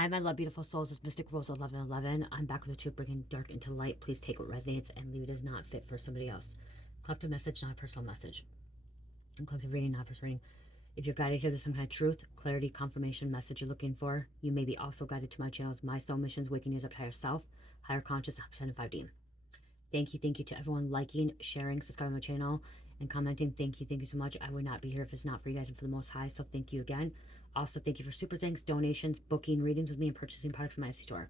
Hi, my love, beautiful souls. It's Mystic Rose 1111. I'm back with the truth, bringing dark into light. Please take what resonates and leave it as not fit for somebody else. Collective message, not a personal message. And collective reading, not personal reading. If you're guided here to some kind of truth, clarity, confirmation, message you're looking for, you may be also guided to my channels, My Soul Missions, Waking News Up to Higher Self, Higher Conscious, 5D. Thank you to everyone liking, sharing, subscribing to my channel, and commenting. Thank you so much. I would not be here if it's not for you guys and for the Most High, so thank you again. Also, thank you for super thanks, donations, booking readings with me, and purchasing products from my Etsy store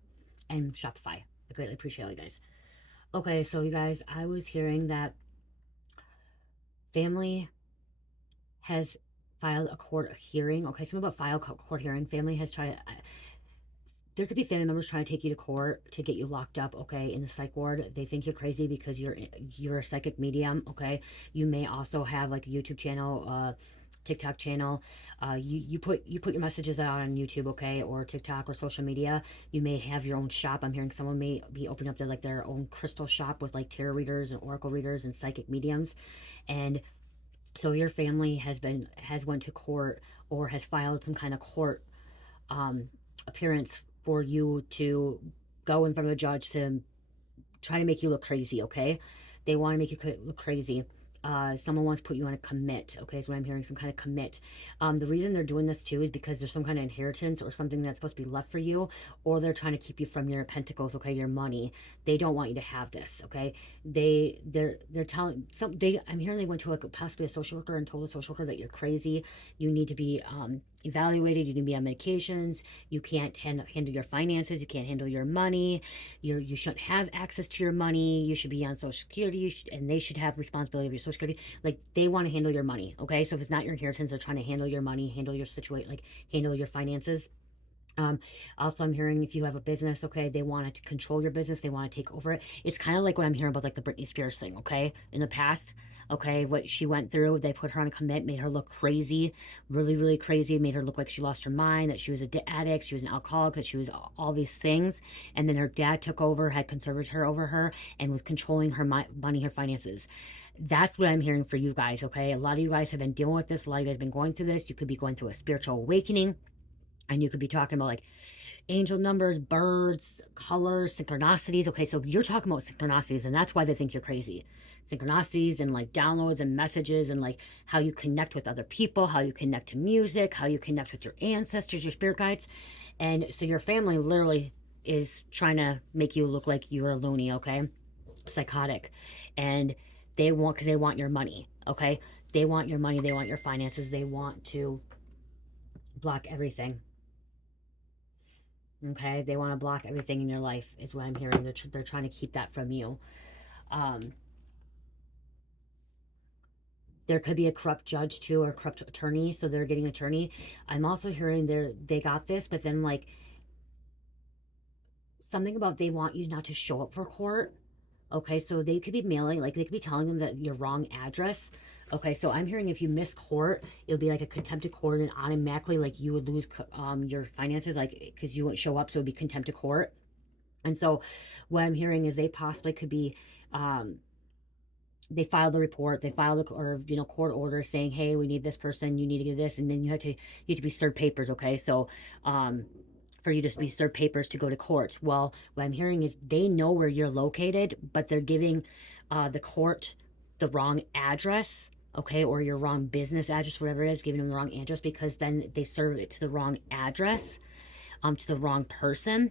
and Shopify. I greatly appreciate all you guys. Okay, so you guys, I was hearing that family has filed a court hearing. Okay, something about file court hearing. Family has tried to, there could be family members trying to take you to court to get you locked up, okay, in the psych ward. They think you're crazy because you're a psychic medium, okay? You may also have like a YouTube channel, TikTok channel. You put your messages out on YouTube, okay, or TikTok or social media. You may have your own shop. I'm hearing someone may be opening up their own crystal shop with like tarot readers and oracle readers and psychic mediums. And so your family has went to court or has filed some kind of court appearance for you to go in front of a judge to try to make you look crazy, okay? They want to make you look crazy. Someone wants to put you on a commit, okay? So I'm hearing some kind of commit. The reason they're doing this too is because there's some kind of inheritance or something that's supposed to be left for you, or they're trying to keep you from your pentacles, okay, your money. They don't want you to have this, okay? They're telling I'm hearing they went to possibly a social worker and told the social worker that you're crazy. You need to be evaluated. You need to be on medications. You can't handle your finances. You can't handle your money. You shouldn't have access to your money. You should be on Social Security, and they should have responsibility of your Social Security. Like, they want to handle your money, okay? So if it's not your inheritance, they're trying to handle your money, handle your situation, like handle your finances. Also, I'm hearing if you have a business, okay, they want to control your business. They want to take over it. It's kind of like what I'm hearing about like the Britney Spears thing, okay? In the past, okay, what she went through, they put her on a commit, made her look crazy, really crazy, made her look like she lost her mind, that she was an addict, she was an alcoholic, that she was all these things. And then her dad took over, had conservated her over her, and was controlling her money, her finances. That's what I'm hearing for you guys, okay? A lot of you guys have been dealing with this. A lot of you guys have been going through this. You could be going through a spiritual awakening. And you could be talking about like angel numbers, birds, colors, synchronicities. Okay, so you're talking about synchronicities, and that's why they think you're crazy. Synchronicities and like downloads and messages and like how you connect with other people, how you connect to music, how you connect with your ancestors, your spirit guides. And so your family literally is trying to make you look like you're a loony, okay? Psychotic. And because they want your money, okay? They want your money, they want your finances, they want to block everything. Okay, they want to block everything in your life is what I'm hearing. They're trying to keep that from you. There could be a corrupt judge too, or a corrupt attorney, so they're getting an attorney. I'm also hearing they got this, but then like something about they want you not to show up for court. Okay, so they could be mailing, like they could be telling them that your wrong address. Okay, so I'm hearing if you miss court, it'll be like a contempt of court, and automatically like you would lose your finances, like because you wouldn't show up, so it'd be contempt of court. And so what I'm hearing is they possibly could be, they filed a report, they filed a court order saying, hey, we need this person, you need to get this, and then you have to be served papers, okay? So for you to be served papers to go to court. Well, what I'm hearing is they know where you're located, but they're giving the court the wrong address, okay, or your wrong business address, whatever it is, giving them the wrong address, because then they serve it to the wrong address, to the wrong person.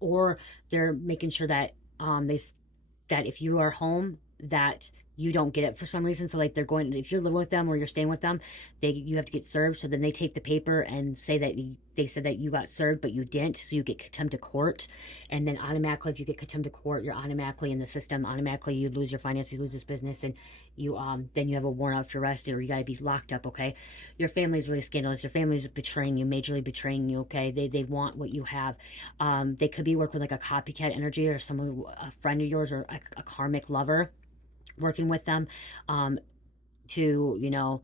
Or they're making sure that that if you are home, that you don't get it for some reason. So like they're going, if you're living with them or you're staying with them, you have to get served. So then they take the paper and say that they said that you got served, but you didn't. So you get contempt of court. And then automatically, if you get contempt of court, you're automatically in the system. Automatically, you lose your finances, you lose this business, and you then you have a warrant out for arrest, or you got to be locked up, okay? Your family's really scandalous. Your family's betraying you, majorly betraying you, okay? They want what you have. They could be working with like a copycat energy, or someone, a friend of yours, or a karmic lover, working with them to,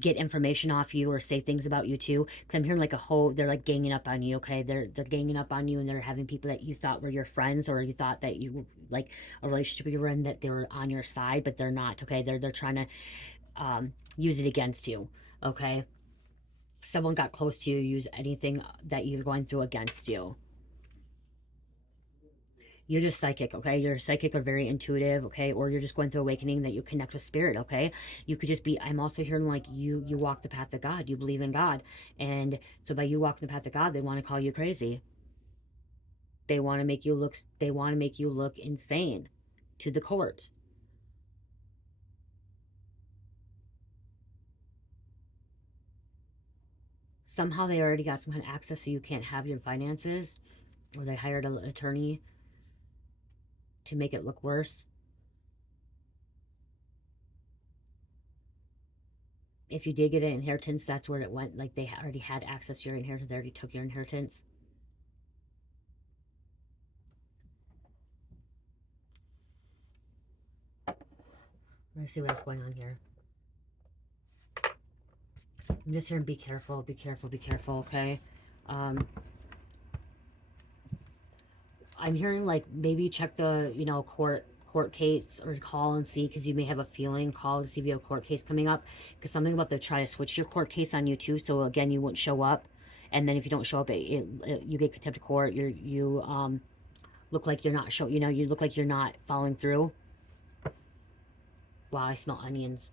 get information off you or say things about you too. Because I'm hearing like they're like ganging up on you, okay? They're ganging up on you, and they're having people that you thought were your friends, or you thought that you were like a relationship you were in, that they were on your side, but they're not, okay? They're trying to use it against you, okay? someone got close to you, use anything that you're going through against you. You're just psychic, okay? You're psychic or very intuitive, okay? Or you're just going through awakening that you connect with spirit, okay? You could just be, I'm also hearing like you walk the path of God. You believe in God. And so by you walking the path of God, they want to call you crazy. They want to make you look, they want to make you look insane to the court. Somehow they already got some kind of access so you can't have your finances, or they hired an attorney to make it look worse. If you did get an inheritance, that's where it went. Like they already had access to your inheritance. They already took your inheritance. Let's see what's going on here. I'm just hearing be careful, be careful, be careful, okay? I'm hearing like maybe check the, court case, or call and see, because you may have a feeling, call to see if you have a court case coming up, because something about they try to switch your court case on you too, so again you wouldn't show up, and then if you don't show up, you get contempt of court. You look like you're not you look like you're not following through. Wow, I smell onions.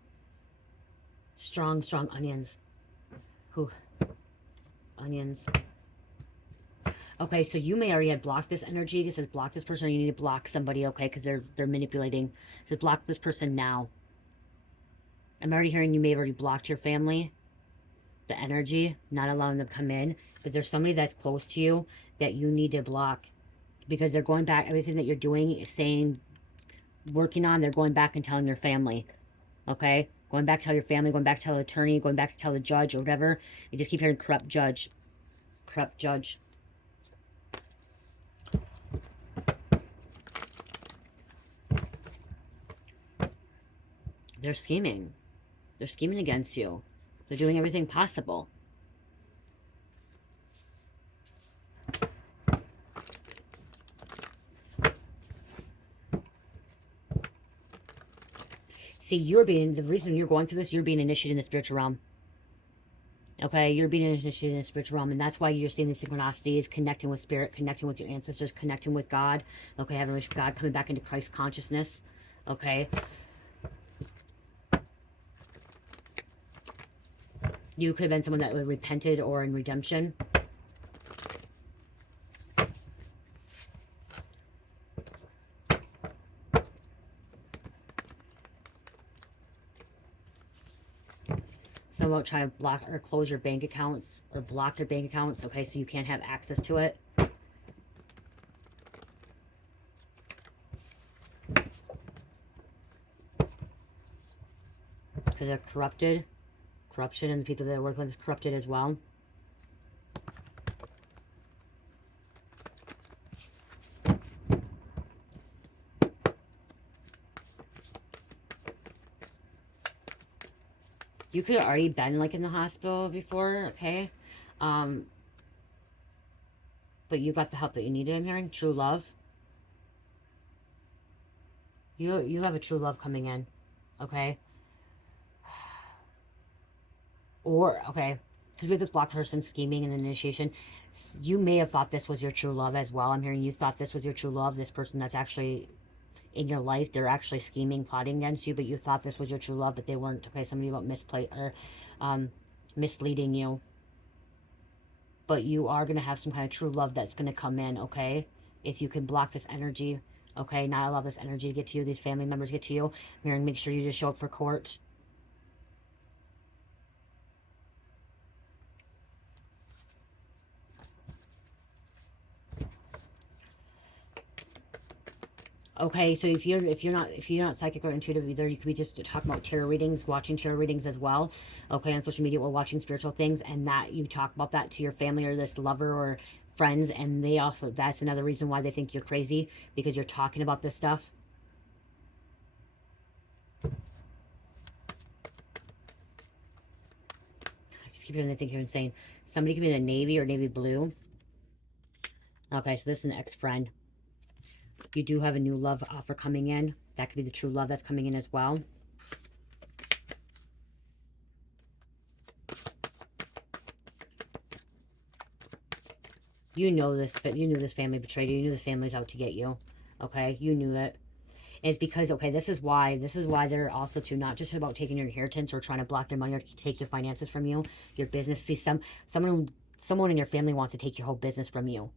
Strong onions. Whew. Onions. Okay, so you may already have blocked this energy. It says block this person, or you need to block somebody, okay, because they're manipulating. It says block this person now. I'm already hearing you may have already blocked your family, the energy, not allowing them to come in. But there's somebody that's close to you that you need to block, because they're going back, everything that you're doing, saying, working on, they're going back and telling your family, okay? Going back to tell your family, going back to tell the attorney, going back to tell the judge or whatever. You just keep hearing corrupt judge. Corrupt judge. They're scheming. They're scheming against you. They're doing everything possible. See, the reason you're going through this, you're being initiated in the spiritual realm. Okay, you're being initiated in the spiritual realm, and that's why you're seeing the synchronicities, connecting with spirit, connecting with your ancestors, connecting with God. Okay, having a relationship with God, coming back into Christ consciousness. Okay. You could have been someone that repented or in redemption. Someone trying to block or close your bank accounts, or block your bank accounts, okay, so you can't have access to it. Because they're corrupted. Corruption, and the people that are working with is corrupted as well. You could have already been like in the hospital before, okay? But you got the help that you needed. I'm hearing true love. You have a true love coming in, okay? Or, okay, because with this blocked person scheming and initiation, you may have thought this was your true love as well. I'm hearing you thought this was your true love. This person that's actually in your life, they're actually scheming, plotting against you, but you thought this was your true love, but they weren't. Okay, somebody about misleading you. But you are going to have some kind of true love that's going to come in, okay? If you can block this energy, okay? Not allow this energy to get to you, these family members get to you. Mary, make sure you just show up for court. Okay, so if you're not psychic or intuitive either, you could be just talking about tarot readings, watching tarot readings as well. Okay, on social media, or watching spiritual things, and that you talk about that to your family or this lover or friends, and they also, that's another reason why they think you're crazy, because you're talking about this stuff. I just keep hearing, I think you're insane. Somebody could be in the Navy or Navy blue. Okay, so this is an ex-friend. You do have a new love offer coming in. That could be the true love that's coming in as well. You know this, but you knew this family betrayed you. You knew this family's out to get you. Okay, you knew it. And it's because, okay, this is why they're also too, not just about taking your inheritance or trying to block their money or take your finances from you, your business. See, someone in your family wants to take your whole business from you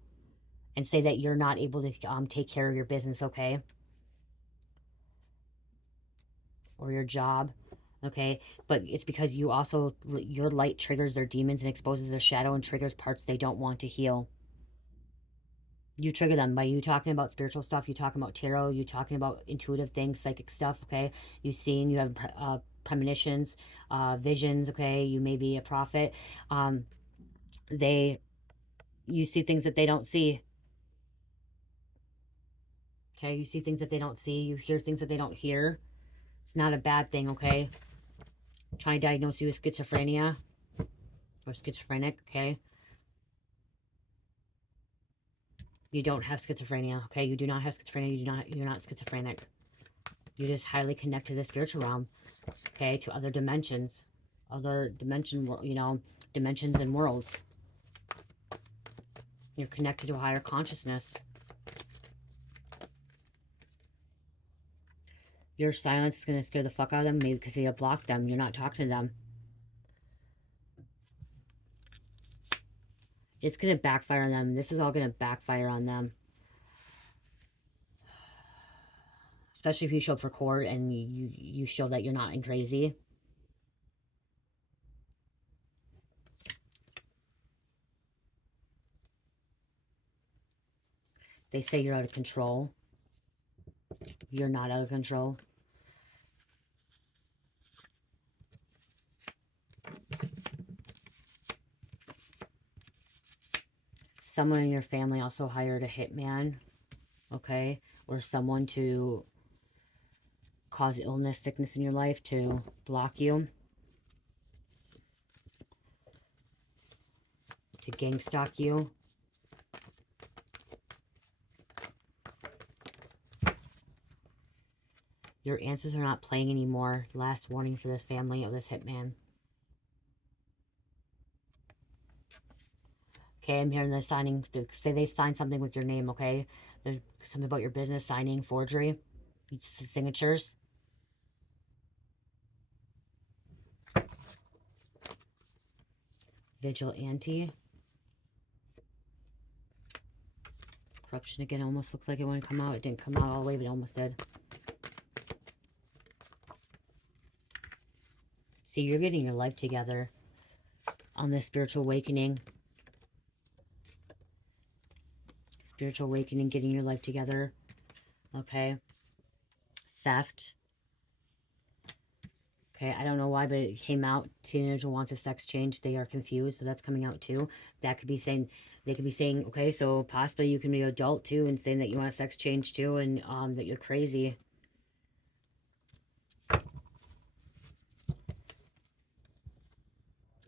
and say that you're not able to take care of your business, okay, or your job. Okay, but it's because you also, your light triggers their demons and exposes their shadow and triggers parts they don't want to heal. You trigger them by you talking about spiritual stuff, you talking about tarot, you talking about intuitive things, psychic stuff, okay? You have premonitions, visions, okay? You may be a prophet. Um, they, you see things that they don't see, okay? You see things that they don't see, you hear things that they don't hear. It's not a bad thing, okay? Trying to diagnose you with schizophrenia or schizophrenic, okay? You don't have schizophrenia, okay? You do not have schizophrenia. You're not schizophrenic. You just highly connect to the spiritual realm, okay? To other dimensions, dimensions and worlds. You're connected to a higher consciousness. Your silence is going to scare the fuck out of them, maybe because you have blocked them. You're not talking to them. It's going to backfire on them. This is all going to backfire on them. Especially if you show up for court and you show that you're not crazy. They say you're out of control. You're not out of control. Someone in your family also hired a hitman, okay? Or someone to cause illness, sickness in your life to block you, to gang stalk you. Your answers are not playing anymore. Last warning for this family of this hitman. Okay, I'm hearing the signing. Say they signed something with your name, okay? There's something about your business, signing, forgery, signatures. Vigilante. Corruption again. Almost looks like it wouldn't come out. It didn't come out all the way, but it almost did. See, you're getting your life together on this spiritual awakening. Spiritual awakening, getting your life together. Okay. Theft. Okay, I don't know why, but it came out. Teenager wants a sex change. They are confused, so that's coming out too. That could be saying, they could be saying, okay, so possibly you can be an adult too and saying that you want a sex change too and that you're crazy.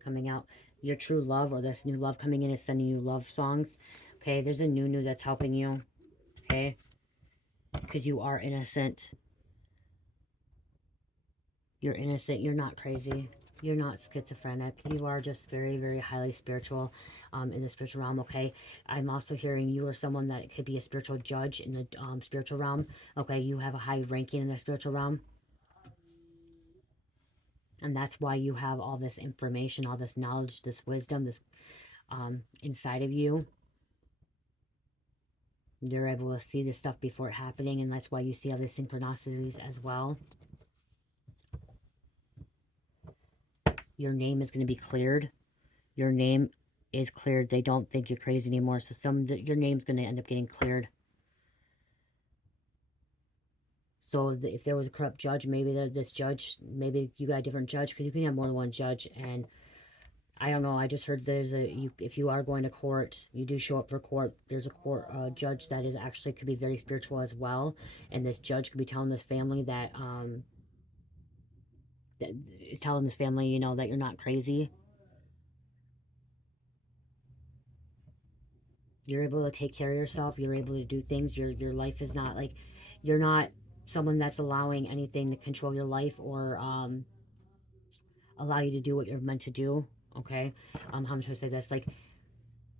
Coming out. Your true love or this new love coming in is sending you love songs. Okay, there's a new that's helping you. Okay, because you are innocent. You're innocent. You're not crazy. You're not schizophrenic. You are just very, very highly spiritual in the spiritual realm, okay? I'm also hearing you are someone that could be a spiritual judge in the spiritual realm, okay? You have a high ranking in the spiritual realm. And that's why you have all this information, all this knowledge, this wisdom, this inside of you. You're able to see this stuff before it happening, and that's why you see all these synchronicities as well. Your name is going to be cleared. Your name is cleared. They don't think you're crazy anymore. So your name's going to end up getting cleared. So if there was a corrupt judge, maybe this judge, maybe you got a different judge, because you can have more than one judge. And I don't know. I just heard if you are going to court, you do show up for court. There's a court judge that is actually could be very spiritual as well. And this judge could be telling this family that telling this family, that you're not crazy. You're able to take care of yourself. You're able to do things. Your life is not like, you're not someone that's allowing anything to control your life or allow you to do what you're meant to do. Okay, how am I trying to say this? Like,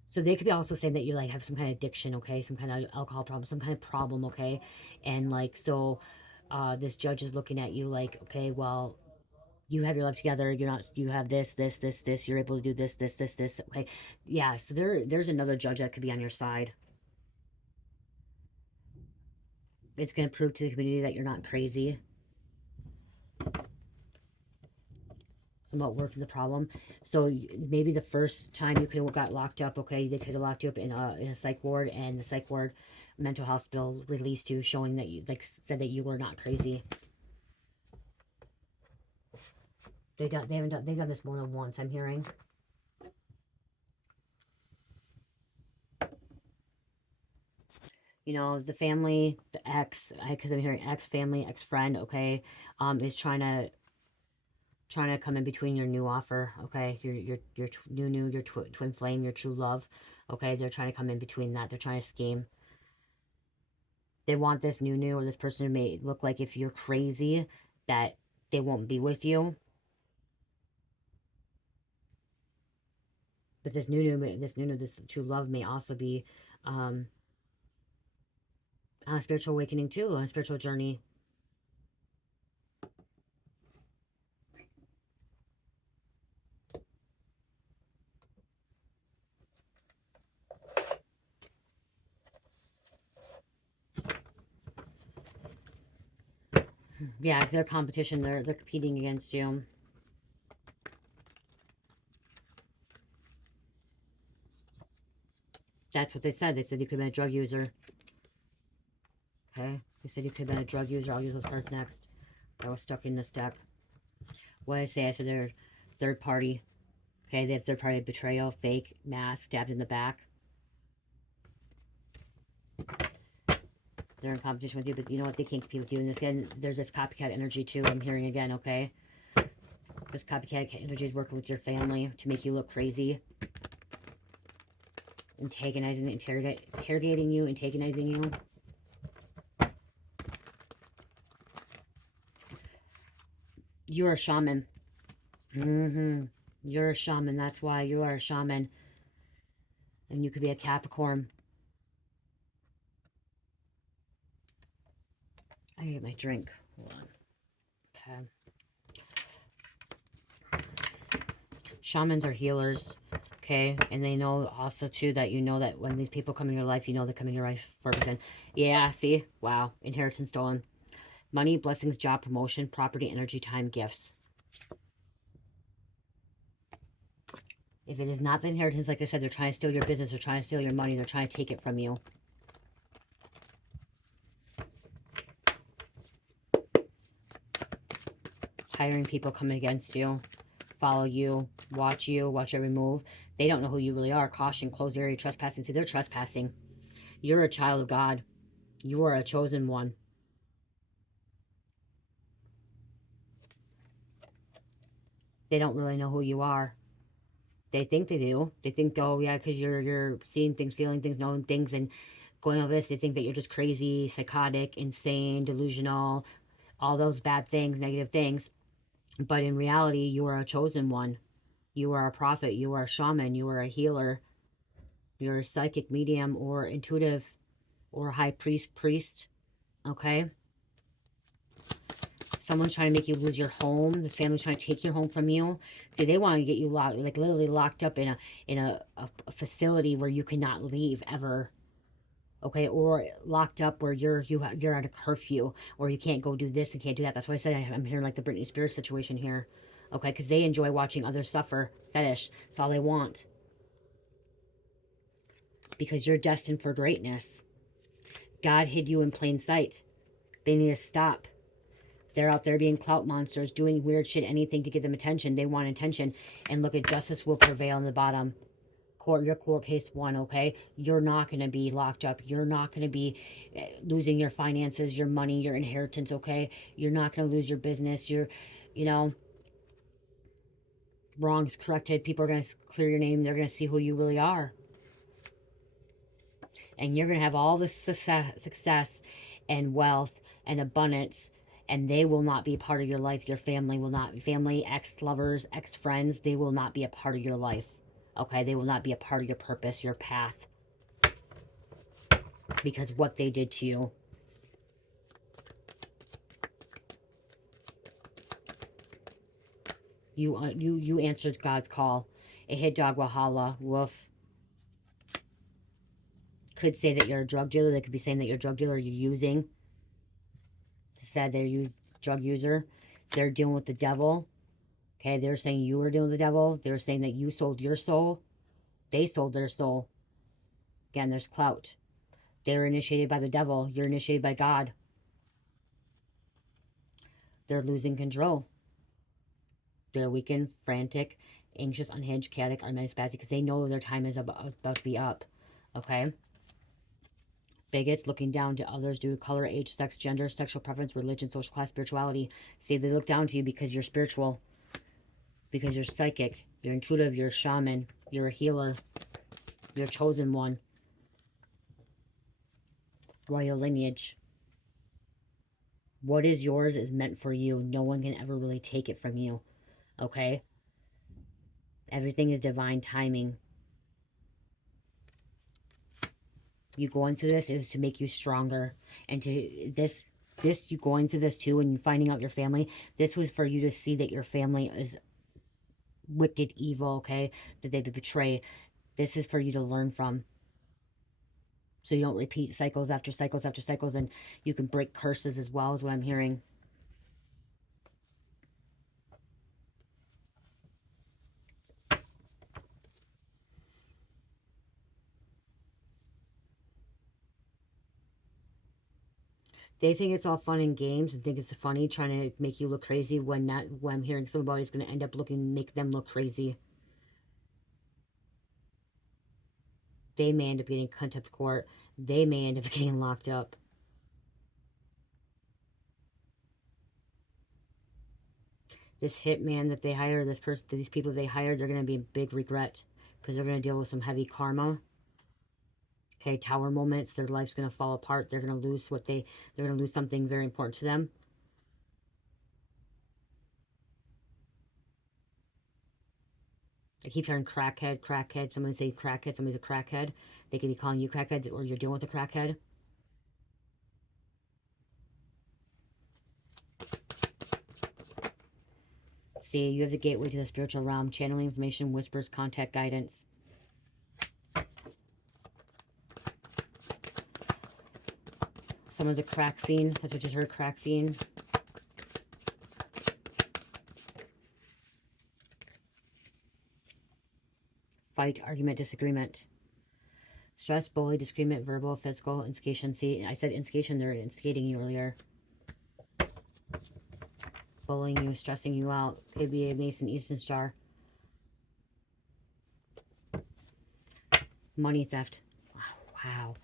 So they could be also saying that you like have some kind of addiction, okay, some kind of alcohol problem, some kind of problem, okay, and like so, this judge is looking at you like, okay, well, you have your life together. You're not. You have this. You're able to do this. Okay, yeah. So there's another judge that could be on your side. It's going to prove to the community that you're not crazy about working the problem. So maybe the first time you could have got locked up, okay, they could have locked you up in a psych ward, and the psych ward mental hospital released you, showing that you like said that you were not crazy. They've done this more than once. I'm hearing. You know, the family, the ex, because I'm hearing ex family, ex friend, okay, is trying to come in between your new offer, okay, your new your twin flame, your true love, okay. They're trying to come in between that. They're trying to scheme. They want this new or this person to make look like if you're crazy, that they won't be with you. But this true love may also be um, on a spiritual awakening too, on a spiritual journey. Yeah, their competition. They're competing against you. That's what they said. They said you could have been a drug user. Okay. They said you could have been a drug user. I'll use those cards next. I was stuck in this deck. What did I say? I said they're third party. Okay, they have third party betrayal, fake, mask, stabbed in the back. They're in competition with you, but you know what? They can't compete with you. And again, there's this copycat energy too. I'm hearing again, okay? This copycat energy is working with your family to make you look crazy. Antagonizing, interrogating you, antagonizing you. You're a shaman. You're a shaman. That's why you are a shaman. And you could be a Capricorn. I get my drink. Hold on. Okay. Shamans are healers. Okay. And they know also, too, that you know that when these people come in your life, you know they come in your life for a reason. Yeah, see? Wow. Inheritance stolen. Money, blessings, job, promotion, property, energy, time, gifts. If it is not the inheritance, like I said, they're trying to steal your business. They're trying to steal your money. They're trying to take it from you. Hiring people coming against you, follow you, watch every move. They don't know who you really are. Caution, closed area, trespassing. See, they're trespassing. You're a child of God. You are a chosen one. They don't really know who you are. They think they do. They think, oh yeah, because you're seeing things, feeling things, knowing things, and going over this. They think that you're just crazy, psychotic, insane, delusional, all those bad things, negative things. But in reality, you are a chosen one. You are a prophet. You are a shaman. You are a healer. You're a psychic medium or intuitive or a high priest. Okay? Someone's trying to make you lose your home. This family's trying to take your home from you. See, they want to get you locked, like literally locked up in a facility where you cannot leave ever. Okay, or locked up where you're at a curfew, or you can't go do this and can't do that. That's why I said I'm hearing like the Britney Spears situation here. Okay, because they enjoy watching others suffer. Fetish. That's all they want. Because you're destined for greatness. God hid you in plain sight. They need to stop. They're out there being clout monsters, doing weird shit, anything to get them attention. They want attention. And look at justice will prevail in the bottom. Your court case won, okay? You're not going to be locked up. You're not going to be losing your finances, your money, your inheritance, okay? You're not going to lose your business. You know, wrongs corrected. People are going to clear your name. They're going to see who you really are. And you're going to have all this success and wealth and abundance, and they will not be a part of your life. Your family will not. Family, ex-lovers, ex-friends, they will not be a part of your life. Okay, they will not be a part of your purpose, your path, because what they did to you. You answered God's call. A hit dog will holla, woof. Could say that you're a drug dealer. They could be saying that you're a drug dealer you're using. It's sad they're a drug user. They're dealing with the devil. Okay, they're saying you were dealing with the devil. They're saying that you sold your soul. They sold their soul. Again, there's clout. They're initiated by the devil. You're initiated by God. They're losing control. They're weakened, frantic, anxious, unhinged, chaotic, or metaspastic because they know their time is about to be up. Okay? Bigots, looking down to others due to color, age, sex, gender, sexual preference, religion, social class, spirituality. See, they look down to you because you're spiritual, because you're psychic, you're intuitive, you're a shaman, you're a healer, you're a chosen one. Royal lineage. What is yours is meant for you. No one can ever really take it from you. Okay? Everything is divine timing. You going through this is to make you stronger. And to this you going through this too and you finding out your family, this was for you to see that your family is wicked, evil, okay? That they betray. This is for you to learn from. So you don't repeat cycles after cycles after cycles, and you can break curses as well, is what I'm hearing. They think it's all fun and games and think it's funny trying to make you look crazy when I'm hearing somebody's going to end up make them look crazy. They may end up getting contempt of court. They may end up getting locked up. This hitman that they hire, these people they hired, they're going to be a big regret because they're going to deal with some heavy karma. Okay, tower moments. Their life's going to fall apart. They're going to lose they're going to lose something very important to them. I keep hearing crackhead, crackhead. Someone say crackhead. Somebody's a crackhead. They could be calling you crackhead, or you're dealing with a crackhead. See, you have the gateway to the spiritual realm. Channeling information, whispers, contact, guidance. Someone's a crack fiend. That's what I just heard, crack fiend. Fight, argument, disagreement. Stress, bully, disagreement, verbal, physical, instigation. See, I said instigation, they're instigating you earlier. Bullying you, stressing you out. Could be a Mason Eastern Star. Money theft. Wow.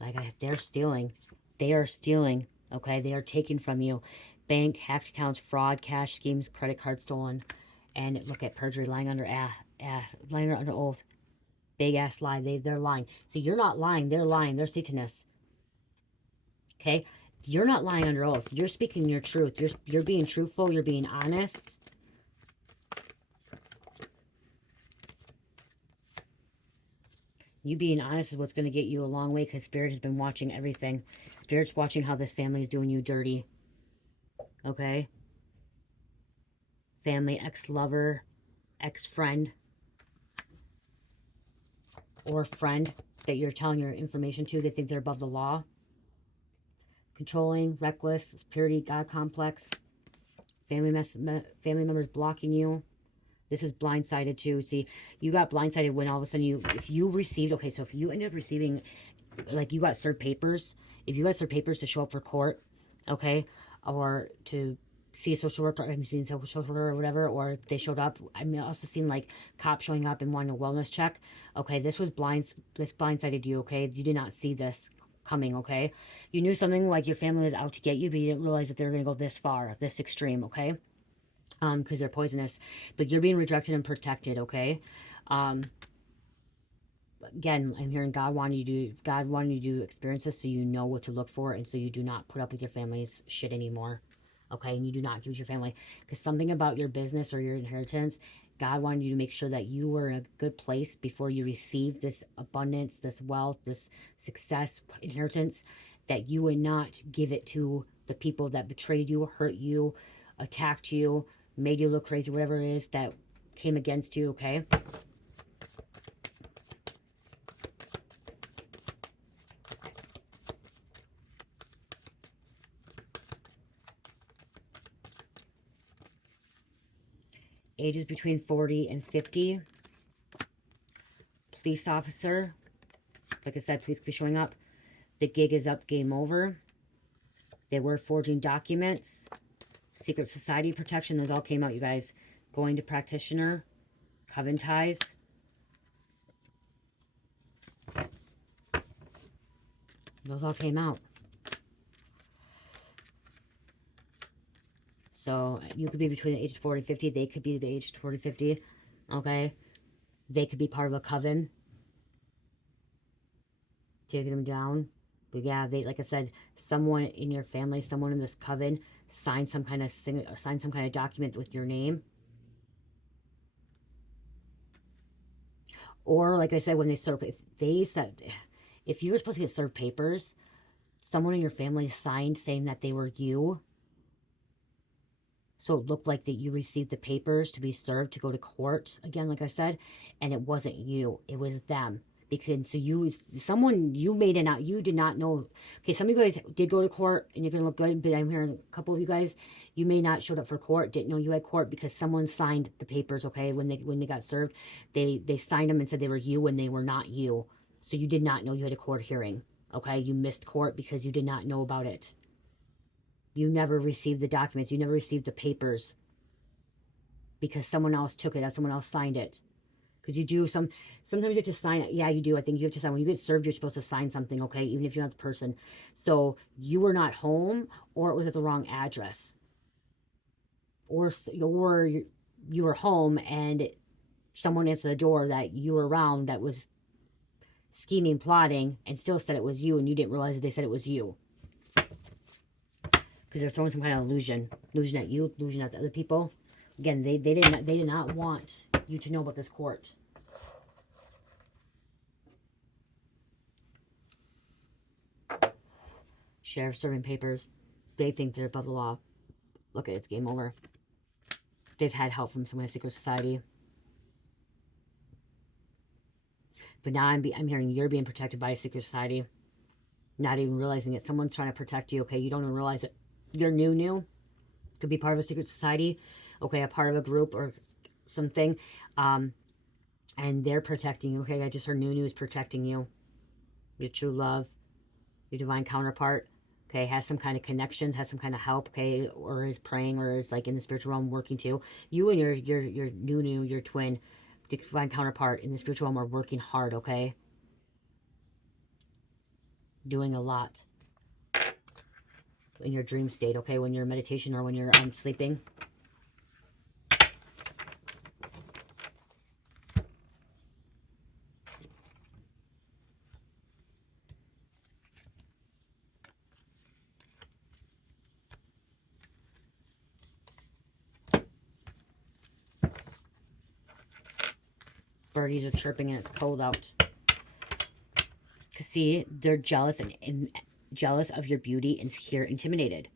Like, they're stealing. They are stealing. Okay, they are taking from you. Bank, hacked accounts, fraud, cash schemes, credit card stolen. And look at perjury, lying under lying under oath. Big ass lie. They're lying. See, you're not lying. They're lying. They're Satanists. Okay? You're not lying under oath. You're speaking your truth. You're being truthful. You're being honest. You being honest is what's going to get you a long way because Spirit has been watching everything. Spirit's watching how this family is doing you dirty. Okay? Family, ex-lover, ex-friend, or friend that you're telling your information to. They think they're above the law. Controlling, reckless, purity, God complex. Family members blocking you. This is blindsided too. See, you got blindsided when all of a sudden if you received, okay, so if you ended up receiving, like you got served papers, if you got served papers to show up for court, okay, or to see a social worker, I'm seeing a social worker or whatever, or they showed up. I mean, I also seen like cops showing up and wanting a wellness check. Okay, this blindsided you, okay? You did not see this coming, okay? You knew something like your family was out to get you, but you didn't realize that they were going to go this far, this extreme, okay? Because they're poisonous, but you're being rejected and protected, okay? Again, I'm hearing God wanted you to experience this so you know what to look for and so you do not put up with your family's shit anymore, okay? And you do not use your family, because something about your business or your inheritance, God wanted you to make sure that you were in a good place before you received this abundance, this wealth, this success, inheritance, that you would not give it to the people that betrayed you, hurt you, attacked you, made you look crazy, whatever it is that came against you, okay? Ages between 40 and 50. Police officer. Like I said, police could be showing up. The gig is up, game over. They were forging documents. Secret society protection. Those all came out, you guys. Going to practitioner. Coven ties. Those all came out. So you could be between the ages 40 and 50. They could be the age 40, 50. Okay. They could be part of a coven. Taking them down. But yeah, they, like I said, someone in your family, someone in this coven signed some kind of document with your name. Or like I said, when they serve, if you were supposed to get served papers, someone in your family signed saying that they were you. So it looked like that you received the papers to be served to go to court again, like I said, and it wasn't you, it was them. Because so you did not know. Okay, some of you guys did go to court and you're gonna look good, but I'm hearing a couple of you guys, you may not showed up for court, didn't know you had court because someone signed the papers. Okay, when they got served, they signed them and said they were you when they were not you. So you did not know you had a court hearing. Okay, you missed court because you did not know about it. You never received the documents. You never received the papers because someone else took it and someone else signed it. Because you do sometimes you have to sign it. Yeah, you do. I think you have to sign. When you get served, you're supposed to sign something, okay? Even if you're not the person. So you were not home, or it was at the wrong address. Or you were home and someone answered the door that you were around that was scheming, plotting, and still said it was you, and you didn't realize that they said it was you. Because they're throwing some kind of illusion at you, illusion at the other people. Again, they did not want you to know about this court. Sheriff serving papers. They think they're above the law. Look at it, it's game over. They've had help from some kind of secret society. But now I'm hearing you're being protected by a secret society. Not even realizing it. Someone's trying to protect you, okay? You don't even realize it. You're new. Could be part of a secret society. Okay, a part of a group or something. And they're protecting you, okay? I just heard new is protecting you. Your true love. Your divine counterpart. Okay, has some kind of connections, has some kind of help, okay? Or is praying or is like in the spiritual realm working too. You and your your twin, divine counterpart in the spiritual realm are working hard, okay? Doing a lot. In your dream state, okay? When you're in meditation or when you're sleeping. Birdies are chirping and it's cold out. Because see, they're jealous and jealous of your beauty, insecure, intimidated.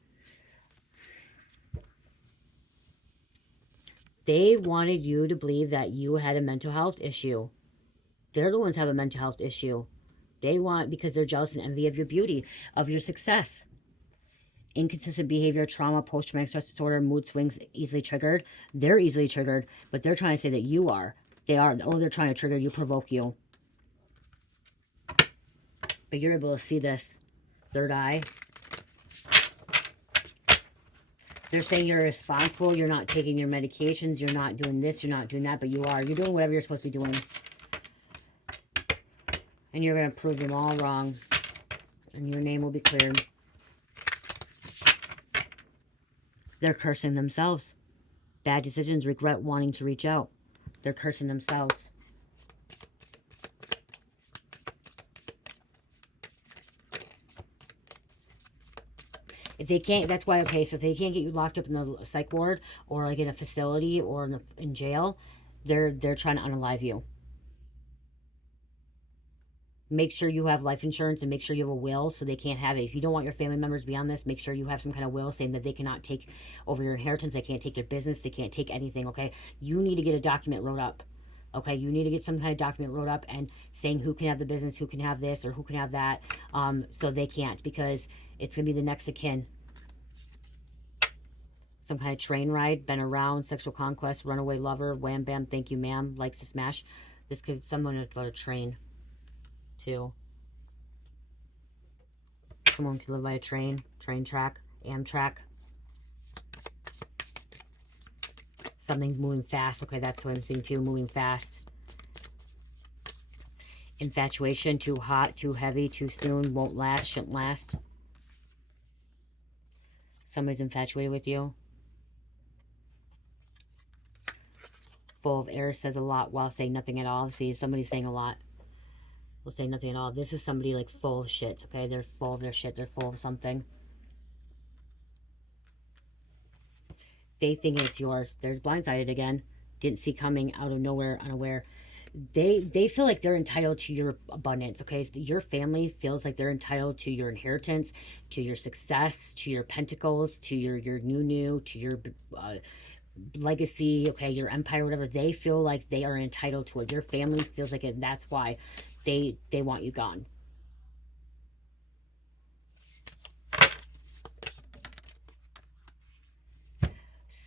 They wanted you to believe that you had a mental health issue. They're the ones who have a mental health issue. They want, because they're jealous and envy of your beauty, of your success. Inconsistent behavior, trauma, post-traumatic stress disorder, mood swings, easily triggered. They're easily triggered, but they're trying to say that you are. They are. Oh, they're trying to trigger you, provoke you. But you're able to see this. Third eye. They're saying you're responsible. You're not taking your medications. You're not doing this. You're not doing that. But you are. You're doing whatever you're supposed to be doing. And you're going to prove them all wrong. And your name will be cleared. They're cursing themselves. Bad decisions, regret wanting to reach out. They're cursing themselves. If they can't, that's why, okay, so if they can't get you locked up in the psych ward or like in a facility or in jail, They're trying to unalive you. Make sure you have life insurance and make sure you have a will so they can't have it. If you don't want your family members to be on this, make sure you have some kind of will saying that they cannot take over your inheritance. They can't take your business. They can't take anything, okay? You need to get a document wrote up, okay? You need to get some kind of document wrote up and saying who can have the business, who can have this, or who can have that, so they can't, because it's going to be the next of kin. Some kind of train ride, been around, sexual conquest, runaway lover, wham bam, thank you ma'am, likes to smash. This could, someone about a train, too. Someone could live by a train track, Amtrak. Something's moving fast. Okay, that's what I'm seeing too, moving fast. Infatuation, too hot, too heavy, too soon, won't last, shouldn't last. Somebody's infatuated with you. Full of air, says a lot while saying nothing at all. See, somebody's saying a lot. Will say nothing at all. This is somebody like full of shit, okay? They're full of their shit. They're full of something. They think it's yours. There's blindsided again. Didn't see coming, out of nowhere, unaware. They feel like they're entitled to your abundance, okay? So your family feels like they're entitled to your inheritance, to your success, to your pentacles, to your new, to your legacy, okay, your empire, whatever. They feel like they are entitled to it. Your family feels like it. That's why they want you gone.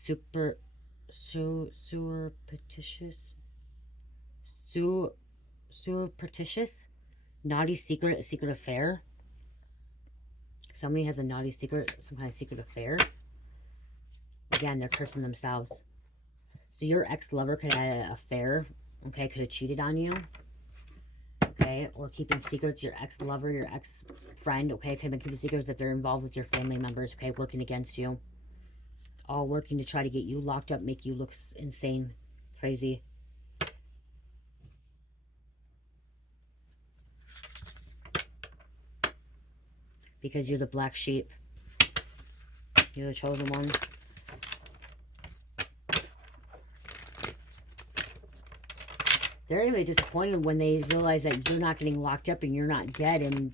Superstitious, naughty secret, a secret affair. Somebody has a naughty secret, some kind of secret affair. Again, they're cursing themselves. So your ex-lover could have had an affair, okay, could have cheated on you, okay, or keeping secrets. Your ex-lover, your ex-friend, okay, could have been keeping secrets that they're involved with your family members, okay, working against you. All working to try to get you locked up, make you look insane, crazy. Because you're the black sheep. You're the chosen one. They're going to be disappointed when they realize that you're not getting locked up and you're not dead, and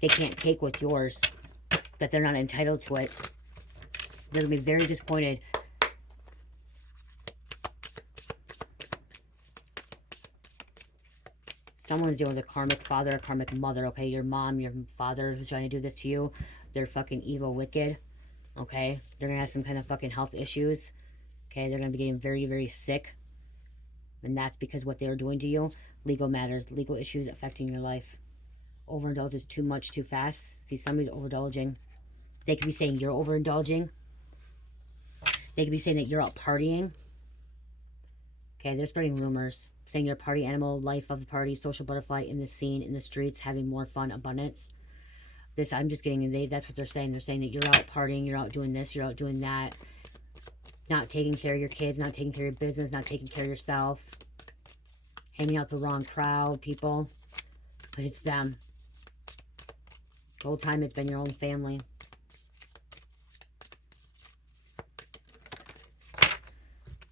they can't take what's yours, that they're not entitled to it. They're going to be very disappointed. Someone's dealing with a karmic father, a karmic mother, okay? Your mom, your father who's trying to do this to you. They're fucking evil, wicked, okay? They're going to have some kind of fucking health issues, okay? They're going to be getting very, very sick. And that's because what they're doing to you. Legal matters, legal issues affecting your life. Overindulge is too much, too fast. See, somebody's overindulging. They could be saying you're overindulging. They could be saying that you're out partying. Okay, they're spreading rumors. Saying you're a party animal, life of the party, social butterfly, in the scene, in the streets, having more fun, abundance. This, I'm just getting, that's what they're saying. They're saying that you're out partying, you're out doing this, you're out doing that. Not taking care of your kids, not taking care of your business, not taking care of yourself. Hanging out the wrong crowd, people. But it's them. The whole time it's been your own family.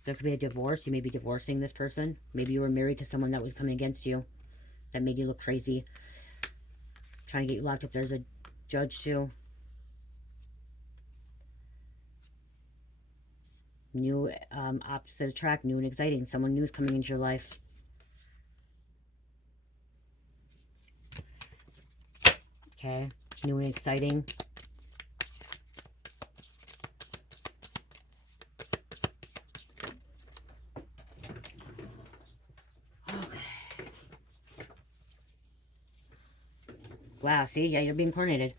There could be a divorce. You may be divorcing this person. Maybe you were married to someone that was coming against you, that made you look crazy. Trying to get you locked up. There's a judge too. New, opposite attract, new and exciting. Someone new is coming into your life. Okay, new and exciting. Wow, see? Yeah, you're being coronated.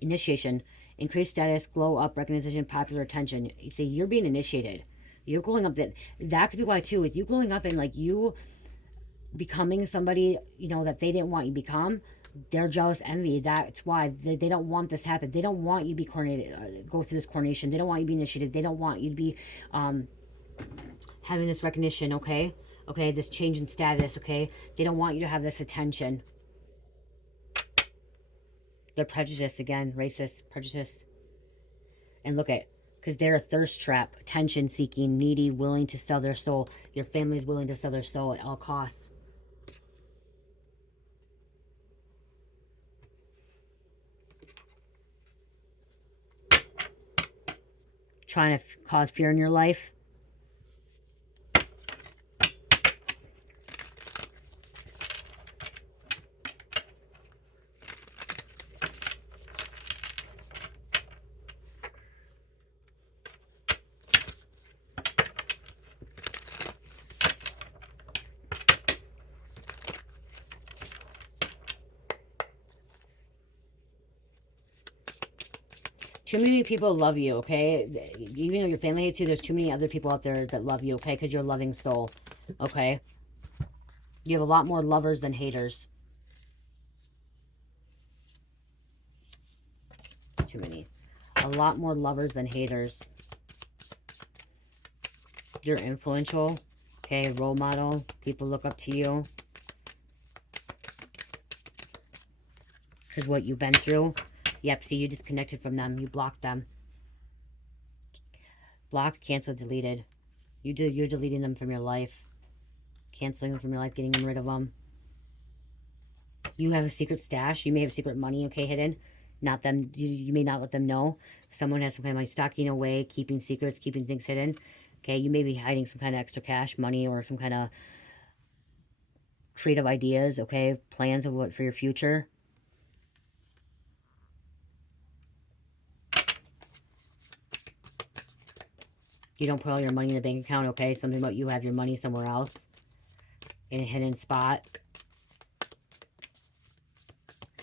Initiation. Increased status, glow up, recognition, popular attention. You see, you're being initiated. You're glowing up. That could be why, too. With you glowing up and, like, you becoming somebody, you know, that they didn't want you to become, they're jealous, envy. That's why. They don't want this to happen. They don't want you to be coronated, go through this coronation. They don't want you to be initiated. They don't want you to be having this recognition, okay? Okay, this change in status, okay? They don't want you to have this attention. They're prejudiced again, racist, prejudiced. And look at, because they're a thirst trap, attention seeking, needy, willing to sell their soul. Your family is willing to sell their soul at all costs. Trying to cause fear in your life. Too many people love you, okay? Even though your family hates you, there's too many other people out there that love you, okay? Because you're a loving soul, okay? You have a lot more lovers than haters. Too many. A lot more lovers than haters. You're influential, okay? Role model. People look up to you. Because what you've been through. Yep, see, you disconnected from them. You blocked them. Blocked, canceled, deleted. You're deleting them from your life. Canceling them from your life, getting rid of them. You have a secret stash. You may have secret money, okay, hidden. Not them. You may not let them know. Someone has some kind of money stocking away, keeping secrets, keeping things hidden. Okay, you may be hiding some kind of extra cash, money, or some kind of creative ideas, okay, plans of what for your future. You don't put all your money in the bank account, okay? Something about you have your money somewhere else in a hidden spot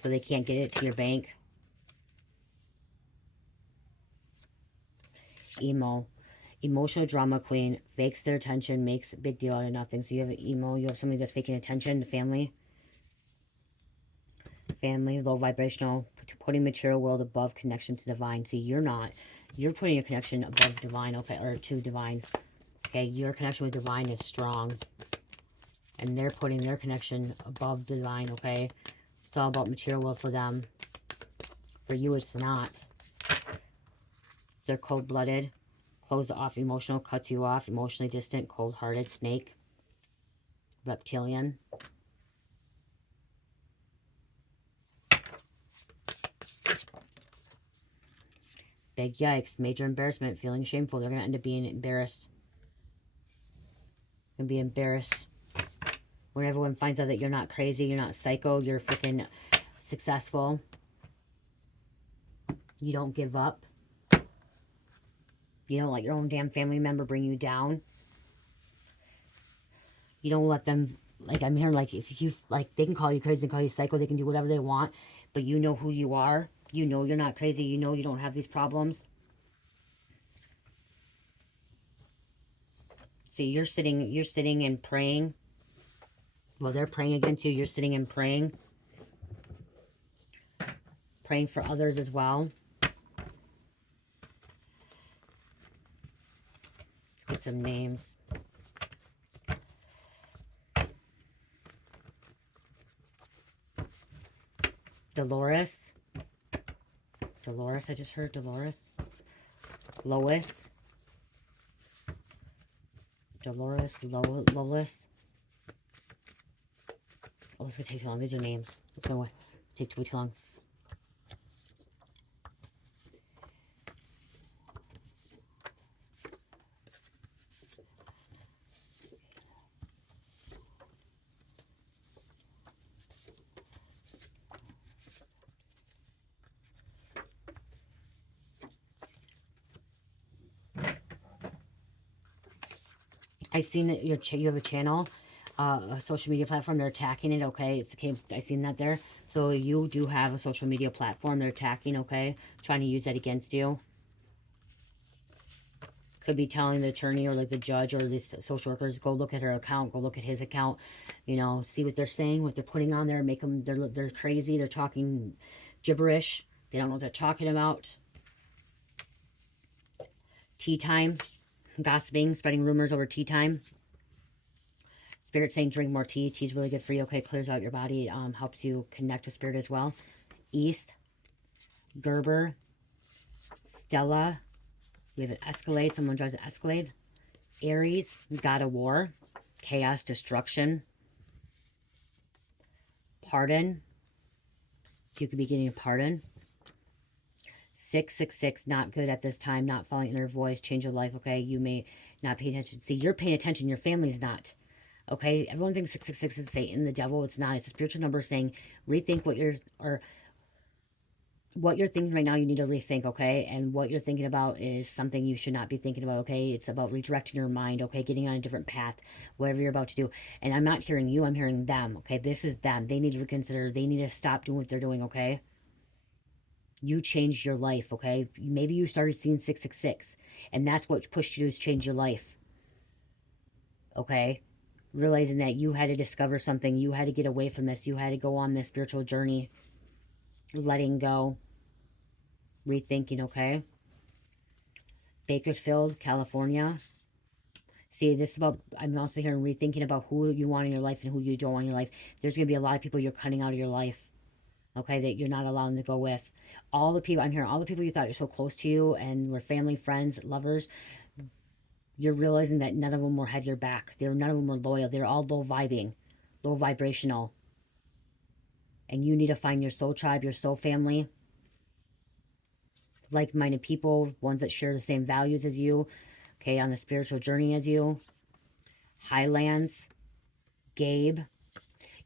so they can't get it to your bank. Emo. Emotional drama queen. Fakes their attention, makes a big deal out of nothing. So you have an emo. You have somebody that's faking attention, the family. Family, low vibrational. Putting material world above connection to divine. See, you're not. You're putting your connection above divine, okay? Or to divine. Okay, your connection with divine is strong. And they're putting their connection above divine, okay? It's all about material world for them. For you, it's not. They're cold-blooded. Closed off, emotional, cuts you off, emotionally distant, cold-hearted, snake, reptilian. Big yikes, major embarrassment, feeling shameful. They're going to end up being embarrassed. Going to be embarrassed. When everyone finds out that you're not crazy, you're not psycho, you're freaking successful. You don't give up. You don't let your own damn family member bring you down. You don't let them, like, I'm hearing, like, if you, like, they can call you crazy, they can call you psycho, they can do whatever they want, but you know who you are. You know you're not crazy. You know you don't have these problems. See, you're sitting and praying. Well, they're praying against you. You're sitting and praying. Praying for others as well. Let's get some names. Dolores. Dolores, I just heard Dolores. Lois. Dolores, Lois. Oh, it's going to take too long. These are names. It's going to take way too long. I seen that you have a channel, a social media platform. They're attacking it, okay? I seen that there. So you do have a social media platform. They're attacking, okay? Trying to use that against you. Could be telling the attorney or like the judge or the social workers, go look at her account, go look at his account, you know, see what they're saying, what they're putting on there, make them, they're crazy, they're talking gibberish, they don't know what they're talking about. Tea time, gossiping, spreading rumors over tea time. Spirit saying drink more tea. Tea's really good for you, okay? Clears out your body, helps you connect with spirit as well. East, Gerber, Stella, We have an Escalade. Someone drives an Escalade. Aries, God of War. Chaos, destruction. Pardon. You could be getting a pardon. 666, not good at this time. Not following inner voice. Change your life, okay? You may not pay attention. See, you're paying attention. Your family's not. Okay? Everyone thinks 666 is Satan, the devil. It's not. It's a spiritual number saying rethink what you're... or what you're thinking right now, you need to rethink, okay? And what you're thinking about is something you should not be thinking about, okay? It's about redirecting your mind, okay? Getting on a different path, whatever you're about to do. And I'm not hearing you, I'm hearing them, okay? This is them. They need to reconsider. They need to stop doing what they're doing, okay? You changed your life, okay? Maybe you started seeing 666, and that's what pushed you to change your life, okay? Realizing that you had to discover something. You had to get away from this. You had to go on this spiritual journey. Letting go. Rethinking, okay? Bakersfield, California. See, this is about, I'm also hearing rethinking about who you want in your life and who you don't want in your life. There's going to be a lot of people you're cutting out of your life, okay, that you're not allowing to go with. All the people, I'm hearing all the people you thought were so close to you and were family, friends, lovers, you're realizing that none of them were had your back. None of them were loyal. They're all low vibing, low vibrational. And you need to find your soul tribe, your soul family. Like-minded people, ones that share the same values as you, okay, on the spiritual journey as you. Highlands, Gabe.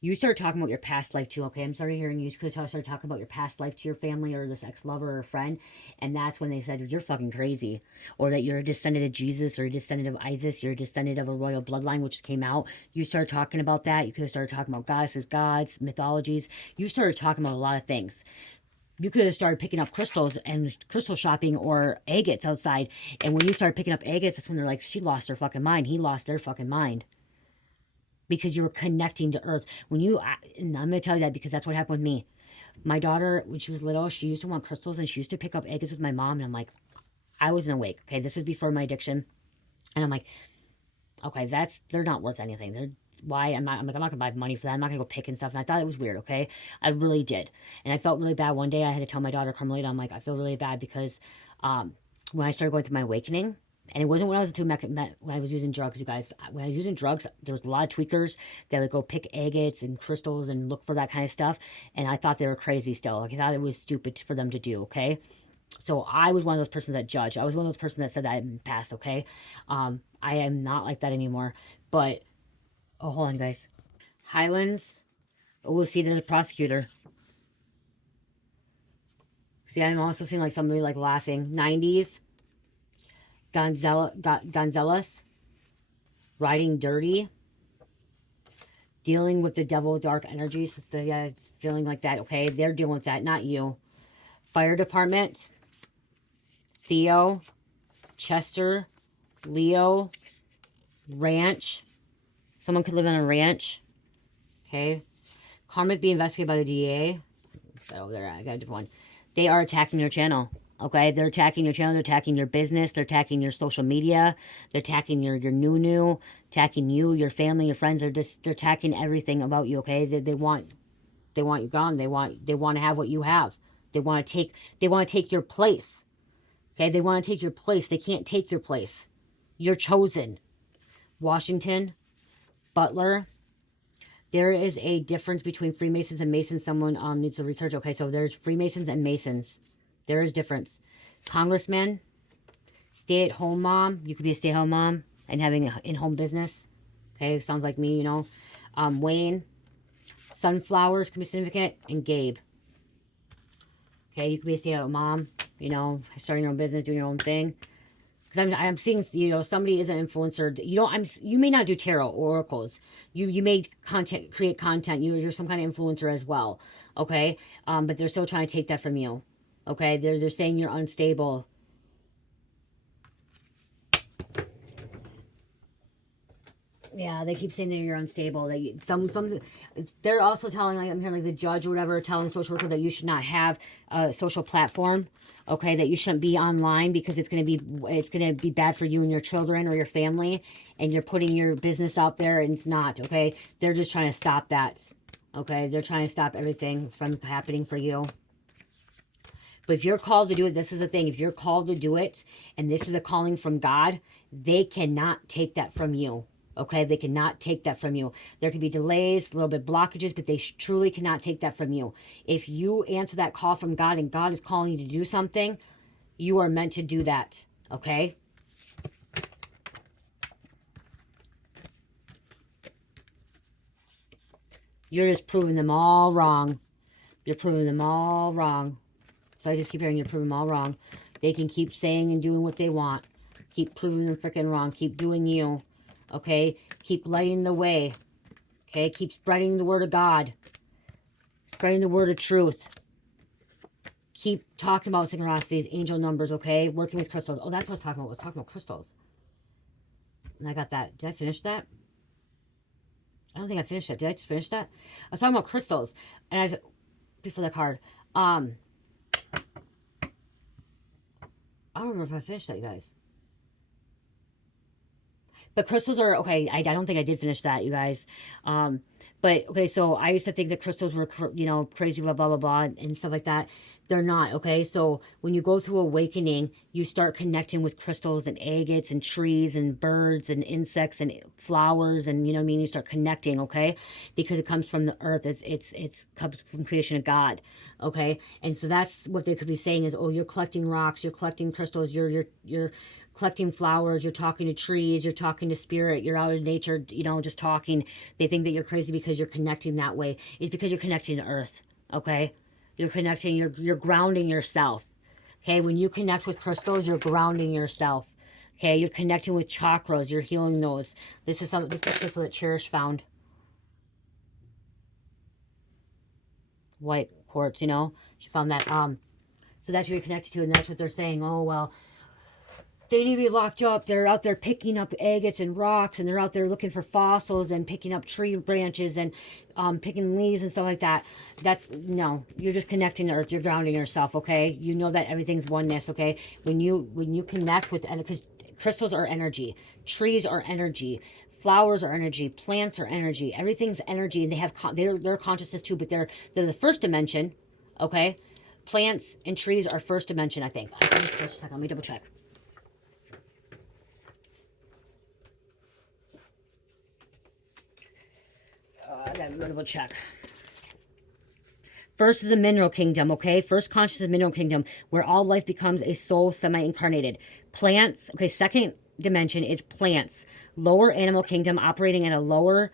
You start talking about your past life too, okay? I'm sorry hearing you start talking about your past life to your family or this ex-lover or friend, and that's when they said, you're fucking crazy. Or that you're a descendant of Jesus or a descendant of Isis, you're a descendant of a royal bloodline, which came out. You started talking about that. You could have started talking about goddesses, gods, mythologies. You started talking about a lot of things. You could have started picking up crystals and crystal shopping or agates outside. And when you start picking up agates, that's when they're like, she lost her fucking mind. He lost their fucking mind. Because you were connecting to earth. When you, and I'm going to tell you that because that's what happened with me. My daughter, when she was little, she used to want crystals and she used to pick up agates with my mom. And I'm like, I wasn't awake. Okay, this was before my addiction. And I'm like, okay, they're not worth anything. Why I'm not gonna buy money for that. I'm not gonna go picking stuff. And I thought it was weird, okay? I really did. And I felt really bad. One day I had to tell my daughter Carmelita, I'm like, I feel really bad because when I started going through my awakening, and it wasn't when I was when I was using drugs, you guys. When I was using drugs, there was a lot of tweakers that would go pick agates and crystals and look for that kind of stuff. And I thought they were crazy still. Like, I thought it was stupid for them to do, okay? So I was one of those persons that judged. I was one of those persons that said that I passed, okay? I am not like that anymore. But oh, hold on, guys. Highlands. Oh, we'll see, there's a prosecutor. See, I'm also seeing like somebody like laughing. 90s. Gonzalez. Riding dirty. Dealing with the devil, dark energies. So, yeah, feeling like that, okay? They're dealing with that, not you. Fire department. Theo. Chester. Leo. Ranch. Someone could live on a ranch. Okay. Karmic be investigated by the DA. So there, I got a different one. They are attacking your channel. Okay. They're attacking your channel. They're attacking your business. They're attacking your social media. They're attacking your new. Attacking you, your family, your friends. They're attacking everything about you. Okay. They want you gone. They want to have what you have. They want to take your place. Okay. They want to take your place. They can't take your place. You're chosen. Washington. Butler. There is a difference between Freemasons and Masons. Someone needs to research. Okay, so there's Freemasons and Masons. There is difference. Congressman, stay-at-home mom. You could be a stay-at-home mom and having an in-home business. Okay, sounds like me, you know. Wayne, sunflowers could be significant, and Gabe. Okay, you could be a stay-at-home mom, you know, starting your own business, doing your own thing. Because I'm seeing, you know, somebody is an influencer. You may not do tarot or oracles. You may create content. You're some kind of influencer as well. Okay. But they're still trying to take that from you. Okay. They're saying you're unstable. Yeah, they keep saying that you're unstable. They're also telling, like, I'm hearing like the judge or whatever, telling the social worker that you should not have a social platform. Okay, that you shouldn't be online because it's gonna be bad for you and your children or your family, and you're putting your business out there and it's not. Okay, they're just trying to stop that. Okay, they're trying to stop everything from happening for you. But if you're called to do it, this is the thing. If you're called to do it, and this is a calling from God, they cannot take that from you. Okay? They cannot take that from you. There could be delays, a little bit blockages, but they truly cannot take that from you. If you answer that call from God and God is calling you to do something, you are meant to do that. Okay? You're just proving them all wrong. You're proving them all wrong. So I just keep hearing you prove them all wrong. They can keep saying and doing what they want. Keep proving them freaking wrong. Keep doing you. Okay? Keep lighting the way. Okay? Keep spreading the word of God. Spreading the word of truth. Keep talking about synchronicities, angel numbers, okay? Working with crystals. Oh, that's what I was talking about. I was talking about crystals. And I got that. Did I finish that? I don't think I finished that. Did I just finish that? I was talking about crystals. And before the card. I don't remember if I finished that, you guys. But crystals are, okay, I don't think I did finish that, you guys. But, okay, so I used to think that crystals were, you know, crazy, blah, blah, blah, blah, and stuff like that. They're not, okay? So when you go through awakening, you start connecting with crystals and agates and trees and birds and insects and flowers and, you know what I mean? You start connecting, okay? Because it comes from the earth. It's comes from creation of God, okay? And so that's what they could be saying is, oh, you're collecting rocks, you're collecting crystals, you're collecting flowers, you're talking to trees, you're talking to spirit, you're out in nature, you know, just talking. They think that you're crazy because you're connecting that way. It's because you're connecting to earth, okay? You're connecting, you're grounding yourself, okay? When you connect with crystals, you're grounding yourself, okay? You're connecting with chakras, you're healing those. This is a crystal that Cherish found. White quartz, you know? She found that, so that's what you're connected to, and that's what they're saying. Oh, well, they need to be locked up. They're out there picking up agates and rocks, and they're out there looking for fossils and picking up tree branches and picking leaves and stuff like that. No, you're just connecting to earth. You're grounding yourself, okay? You know that everything's oneness, okay? When you connect with, because crystals are energy, trees are energy, flowers are energy, plants are energy, everything's energy, and they have they're consciousness too, but they're the first dimension, okay? Plants and trees are first dimension, I think. Just a second, let me double check. I gotta double check. First is the mineral kingdom, okay? First conscious of mineral kingdom, where all life becomes a soul semi-incarnated. Plants, okay, second dimension is plants. Lower animal kingdom operating at a lower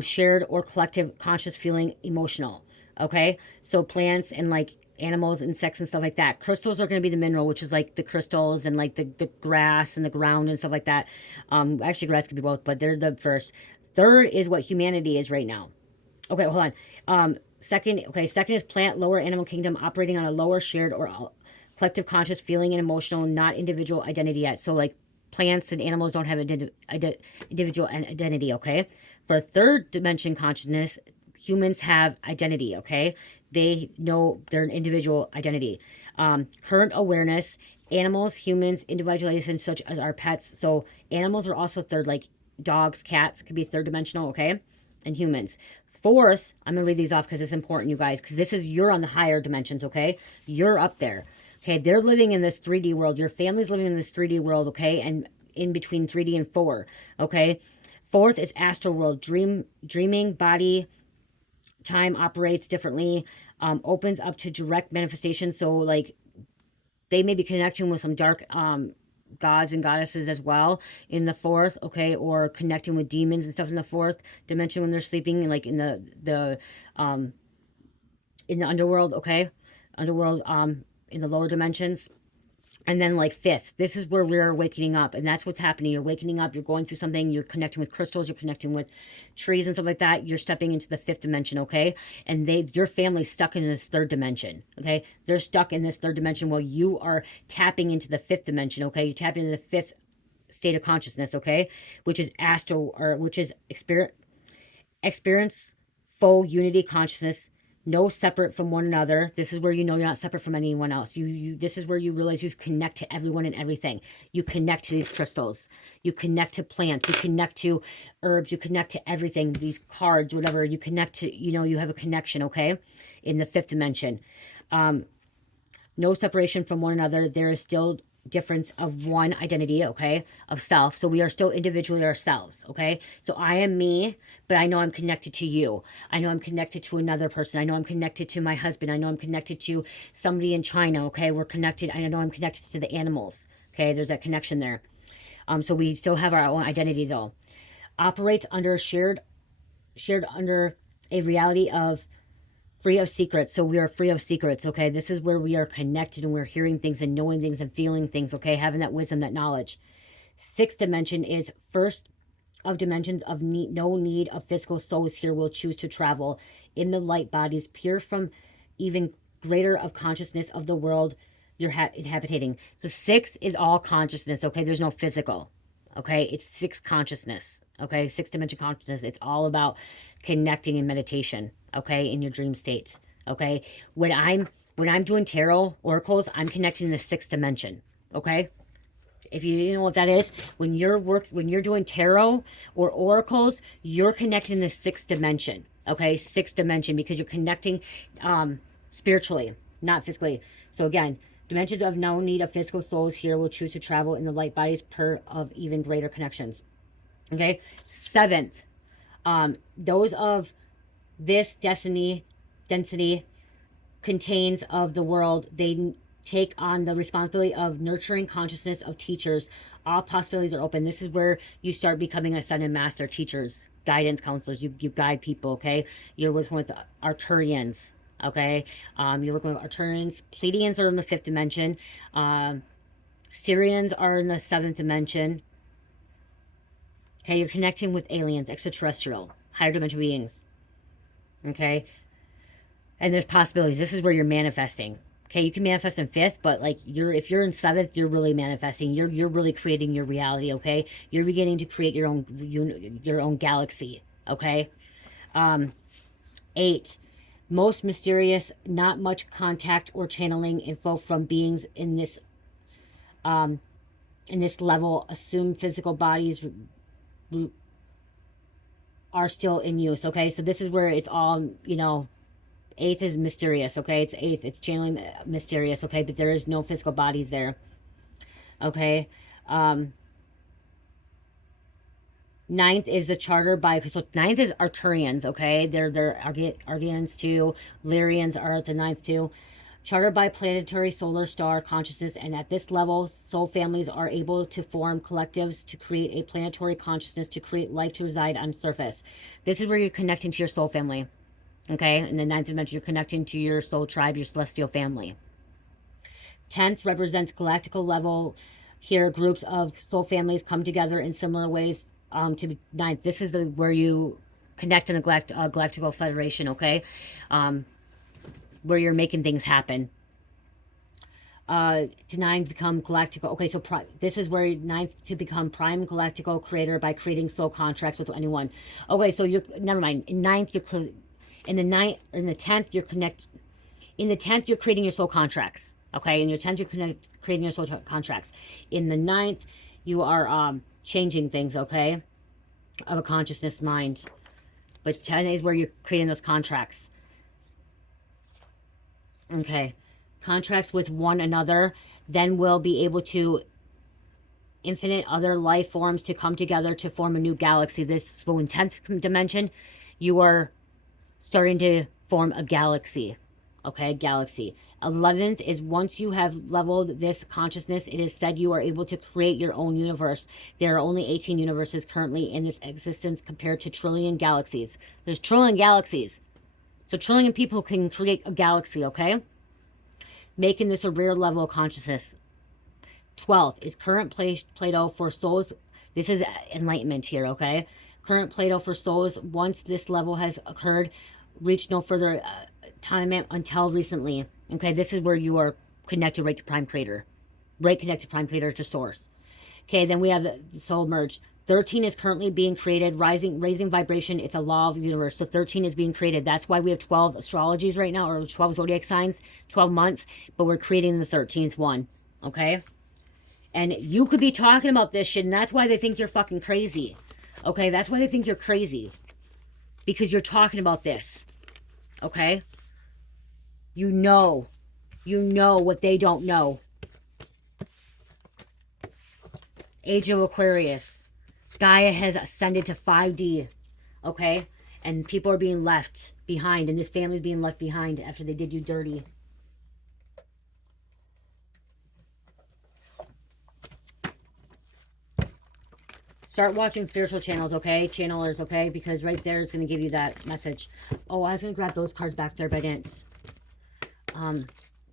shared or collective conscious feeling emotional, okay? So plants and like animals, insects and stuff like that. Crystals are going to be the mineral, which is like the crystals and like the grass and the ground and stuff like that. Actually, grass could be both, but they're the first. Third is what humanity is right now. Okay, hold on. Second is plant, lower animal kingdom, operating on a lower shared or collective conscious feeling and emotional, not individual identity yet. So like plants and animals don't have individual identity, okay? For third dimension consciousness, humans have identity, okay? They know their individual identity. Current awareness, animals, humans, individualization, such as our pets. So animals are also third, like dogs, cats could be third dimensional, okay? And humans. Fourth, I'm going to read these off because it's important, you guys, because you're on the higher dimensions, okay? You're up there, okay? They're living in this 3D world. Your family's living in this 3D world, okay? And in between 3D and 4, okay? Fourth is astral world. Dreaming, body, time operates differently, opens up to direct manifestation. So, like, they may be connecting with some dark gods and goddesses as well in the fourth, okay, or connecting with demons and stuff in the fourth dimension when they're sleeping, like in the underworld, okay, underworld, in the lower dimensions. And then like fifth, this is where we're awakening up, and that's what's happening. You're waking up, you're going through something, you're connecting with crystals, you're connecting with trees and stuff like that. You're stepping into the fifth dimension, okay? And your family's stuck in this third dimension, okay? They're stuck in this third dimension while you are tapping into the fifth dimension, okay? You're tapping into the fifth state of consciousness, okay? Which is astral, or which is experience full unity consciousness, no separate from one another. This is where you know you're not separate from anyone else. This is where you realize you connect to everyone and everything. You connect to these crystals. You connect to plants. You connect to herbs. You connect to everything. These cards, whatever. You connect to, you know, you have a connection, okay? In the fifth dimension. No separation from one another. There is still difference of one identity, okay, of self. So we are still individually ourselves, okay? So I am me, but I know I'm connected to you. I know I'm connected to another person. I know I'm connected to my husband. I know I'm connected to somebody in China, okay? We're connected. I know I'm connected to the animals, okay? There's that connection there. So we still have our own identity though. Operates under shared under a reality of free of secrets. So we are free of secrets, okay? This is where we are connected and we're hearing things and knowing things and feeling things, okay? Having that wisdom, that knowledge. Sixth dimension is first of dimensions of no need of physical souls here will choose to travel in the light bodies, pure from even greater of consciousness of the world you're inhabiting. So 6 is all consciousness, okay? There's no physical, okay? It's 6 consciousness, okay? 6 dimension consciousness. It's all about connecting in meditation, okay? In your dream state, okay? When I'm doing tarot oracles, I'm connecting in the 6th dimension, okay? If you know what that is, when you're doing tarot or oracles, you're connecting in the 6th dimension, okay? 6th dimension, because you're connecting spiritually, not physically. So again, dimensions of no need of physical souls here will choose to travel in the light bodies per of even greater connections. Okay. 7th, those of this density contains of the world, they take on the responsibility of nurturing consciousness of teachers. All possibilities are open. This is where you start becoming ascended master teachers, guidance counselors. You guide people, okay? You're working with Arcturians, okay? You're working with Arcturians. Pleiadians are in the 5th dimension. Syrians are in the 7th dimension. Okay, you're connecting with aliens, extraterrestrial, higher dimension beings. Okay? And there's possibilities. This is where you're manifesting. Okay, you can manifest in 5th, but like if you're in 7th, you're really manifesting. You're really creating your reality, okay? You're beginning to create your own galaxy, okay? 8, most mysterious, not much contact or channeling info from beings in this level. Assumed physical bodies are still in use, okay? So this is where it's all, 8th is mysterious, okay? It's 8th. It's channeling mysterious, okay? But there is no physical bodies there, okay? 9th is the charter by... So 9th is Arcturians, okay? They're Argians too. Lyrians are at the 9th too. Chartered by planetary solar star consciousness, and at this level, soul families are able to form collectives to create a planetary consciousness to create life to reside on surface. This is where you're connecting to your soul family. Okay, in the 9th dimension, you're connecting to your soul tribe, your celestial family. 10th represents galactical level. Here, groups of soul families come together in similar ways to 9th. This is where you connect in a galactical federation, okay? Where you're making things happen. To 9 become galactical. Okay, so this is where 9th to become prime galactical creator by creating soul contracts with anyone. Okay, so you're... Never mind. In 9th, you're... In the 10th, you're in the 10th, you're creating your soul contracts. Okay, in your 10th, you're creating your soul contracts. In the 9th, you are changing things, okay, of a consciousness mind. But 10 is where you're creating those contracts. Okay, contracts with one another, then we'll be able to infinite other life forms to come together to form a new galaxy. This, so in 10th dimension, you are starting to form a galaxy, okay, galaxy. 11th is once you have leveled this consciousness, it is said you are able to create your own universe. There are only 18 universes currently in this existence compared to trillion galaxies. There's trillion galaxies. So trillion people can create a galaxy, okay? Making this a rare level of consciousness. 12th is current Plato for souls. This is enlightenment here, okay? Current Plato for souls, once this level has occurred, reached no further time until recently. Okay, this is where you are connected right to Prime Creator. Right connected Prime Creator to Source. Okay, then we have the Soul Merge. 13 is currently being created, raising vibration. It's a law of the universe. So 13 is being created. That's why we have 12 astrologies right now, or 12 zodiac signs, 12 months, but we're creating the 13th one, okay? And you could be talking about this shit, and that's why they think you're fucking crazy. Okay, that's why they think you're crazy. Because you're talking about this. Okay? You know You know what they don't know. Age of Aquarius. Gaia has ascended to 5D. Okay? And people are being left behind. And this family's being left behind after they did you dirty. Start watching spiritual channels, okay? Channelers, okay? Because right there is going to give you that message. Oh, I was going to grab those cards back there, but I didn't.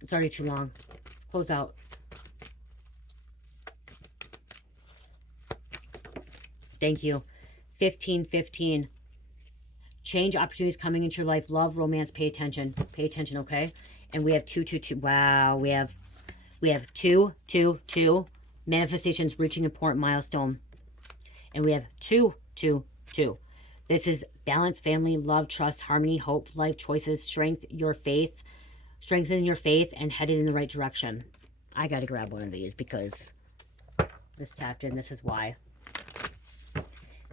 It's already too long. Let's close out. Thank you. 1515. Change opportunities coming into your life. Love, romance, pay attention. Pay attention, okay? And we have 222. Wow, we have 222. Manifestations reaching important milestone. And we have 222. This is balance, family, love, trust, harmony, hope, life choices, strength, your faith, strengthen your faith, and headed in the right direction. I got to grab one of these because this tapped in. This is why.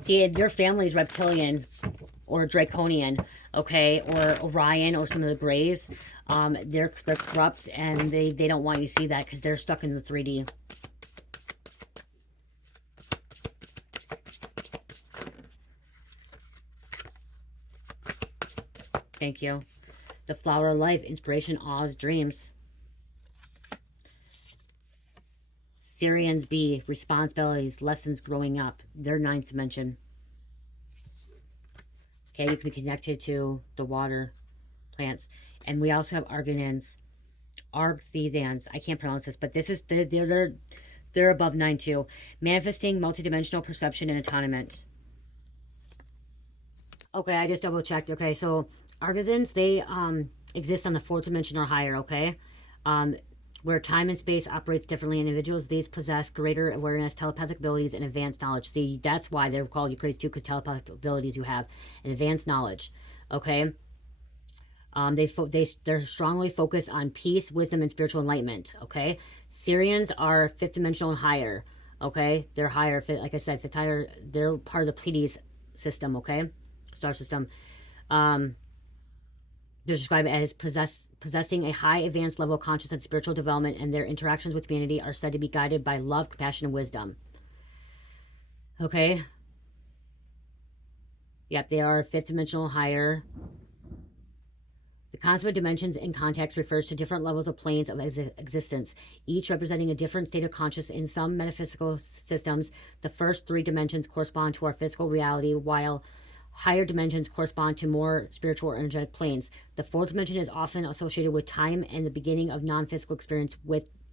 See, your family is reptilian or draconian, okay, or Orion or some of the Greys. They're corrupt, and they don't want you to see that because they're stuck in the 3D. Thank you. The flower of life, inspiration, awes, dreams. Syrians B, responsibilities, lessons growing up. Their 9th dimension. Okay, you can be connected to the water plants. And we also have Argonans. Argthedans. I can't pronounce this, but this is they're above 9 too. Manifesting multidimensional perception and atonement. Okay, I just double checked. Okay, so Argthedans, they exist on the 4th dimension or higher, okay? Where time and space operates differently. Individuals, these possess greater awareness, telepathic abilities, and advanced knowledge. See, that's why they're called you crazy too, because telepathic abilities you have and advanced knowledge. Okay? They're strongly focused on peace, wisdom, and spiritual enlightenment. Okay? Syrians are 5th dimensional and higher. Okay? They're higher, like I said, 5th higher. They're part of the Pleiades system, okay? Star system. They're described as possessing a high advanced level of conscious and spiritual development, and their interactions with humanity are said to be guided by love, compassion, and wisdom. Okay? Yep, they are 5th dimensional higher. The concept of dimensions in context refers to different levels of planes of existence, each representing a different state of consciousness. In some metaphysical systems, the first 3 dimensions correspond to our physical reality, while higher dimensions correspond to more spiritual or energetic planes. The 4th dimension is often associated with time and the beginning of non-physical experience,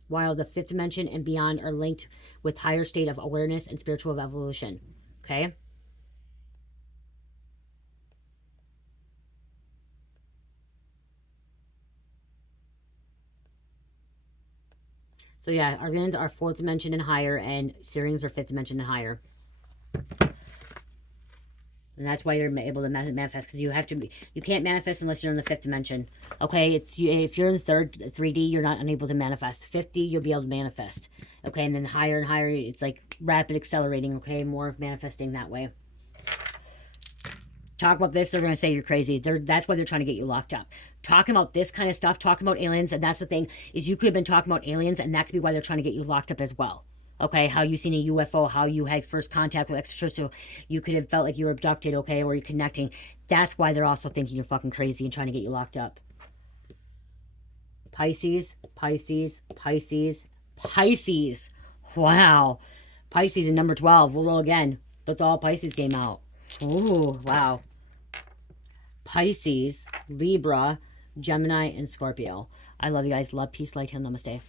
while the 5th dimension and beyond are linked with higher state of awareness and spiritual evolution. Okay? So yeah, Argonans are 4th dimension and higher, and Syrians are 5th dimension and higher. And that's why you're able to manifest, because you can't manifest unless you're in the 5th dimension. Okay, if you're in the 3D, you're not unable to manifest. 50, you'll be able to manifest. Okay, and then higher and higher, it's like rapid accelerating. Okay, more manifesting that way. Talk about this, they're going to say you're crazy. That's why they're trying to get you locked up. Talking about this kind of stuff, talking about aliens, and that's the thing, is you could have been talking about aliens, and that could be why they're trying to get you locked up as well. Okay, how you seen a UFO, how you had first contact with extraterrestrial, you could have felt like you were abducted, okay, or you're connecting. That's why they're also thinking you're fucking crazy and trying to get you locked up. Pisces, Pisces, Pisces, Pisces. Wow. Pisces in number 12. We'll roll again. That's all Pisces came out. Ooh, wow. Pisces, Libra, Gemini, and Scorpio. I love you guys. Love, peace, light, and namaste.